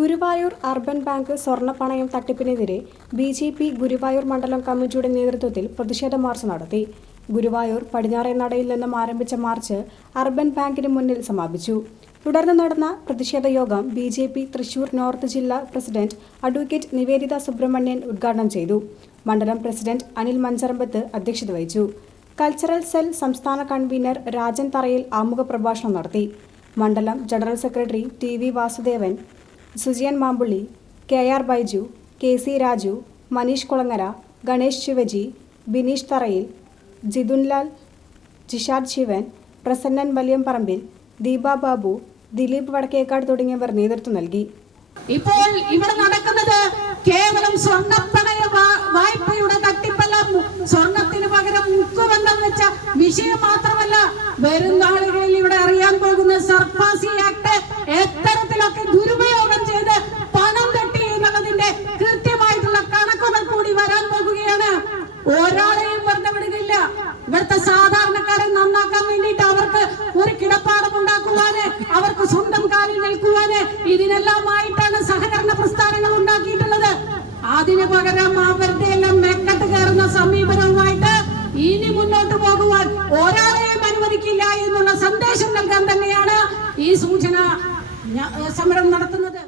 Guruvayur urban bank സ്വർണപ്പണയം തട്ടിപ്പിനെതിരെ B J P Guruvayur മണ്ഡലം കമ്മിറ്റിയുടെ നേതൃത്വത്തിൽ പ്രതിഷേധ മാർച്ച് നടത്തി. ഗുരുവായൂർ പടിഞ്ഞാറേ നടയിൽ നിന്നും ആരംഭിച്ച മാർച്ച് അർബൻ ബാങ്കിന് മുന്നിൽ സമാപിച്ചു. തുടർന്ന് നടന്ന പ്രതിഷേധ യോഗം B J P Thrissur north ജില്ലാ പ്രസിഡന്റ് അഡ്വക്കേറ്റ് നിവേദിത സുബ്രഹ്മണ്യൻ ഉദ്ഘാടനം ചെയ്തു. മണ്ഡലം പ്രസിഡന്റ് അനിൽ മഞ്ചറമ്പത്ത് അധ്യക്ഷത വഹിച്ചു. കൾച്ചറൽ സെൽ സംസ്ഥാന കൺവീനർ രാജൻ തറയിൽ ആമുഖ പ്രഭാഷണം നടത്തി. മണ്ഡലം general secretary T V Vasudevan Sujiyan Mampulli K R Baiju K C Raju Manish Kulangara Ganesh Shivaji Bineesh Tharayil Jithunlal Jishad Shivan Prasannan വലിയംപറമ്പിൽ Deepa Babu Dileep Vadakkekad തുടങ്ങിയവർ നേതൃത്വം നൽകി. ഇപ്പോൾ ഇവിടെ നടക്കുന്നത് കേവലം സ്വർണപ്പണയ വായ്പയുടെ തട്ടിപ്പല്ല. സ്വർണത്തിന് പകരം മുക്കുബന്ധം വെച്ച വിഷയം മാത്രമല്ല വരും നാളുകളിൽ ഒരാളെയും വെറുതെ വിടുകയില്ല ഇവിടുത്തെ സാധാരണക്കാരെ നന്നാക്കാൻ വേണ്ടിയിട്ട് അവർക്ക് ഒരു കിടപ്പാടം ഉണ്ടാക്കുവാന് അവർക്ക് സ്വന്തം കാലിൽ നിൽക്കുവാന് ഇതിനെല്ലാമായിട്ടാണ് സഹകരണ പ്രസ്ഥാനങ്ങൾ ഉണ്ടാക്കിയിട്ടുള്ളത്. അതിനു പകരം അവരുടെ എല്ലാം മെക്കത്ത് കയറുന്ന സമീപനവുമായിട്ട് ഇനി മുന്നോട്ട് പോകുവാൻ ഒരാളെയും അനുവദിക്കില്ല എന്നുള്ള സന്ദേശം നൽകാൻ തന്നെയാണ് ഈ സൂചന സമരം നടത്തുന്നത്.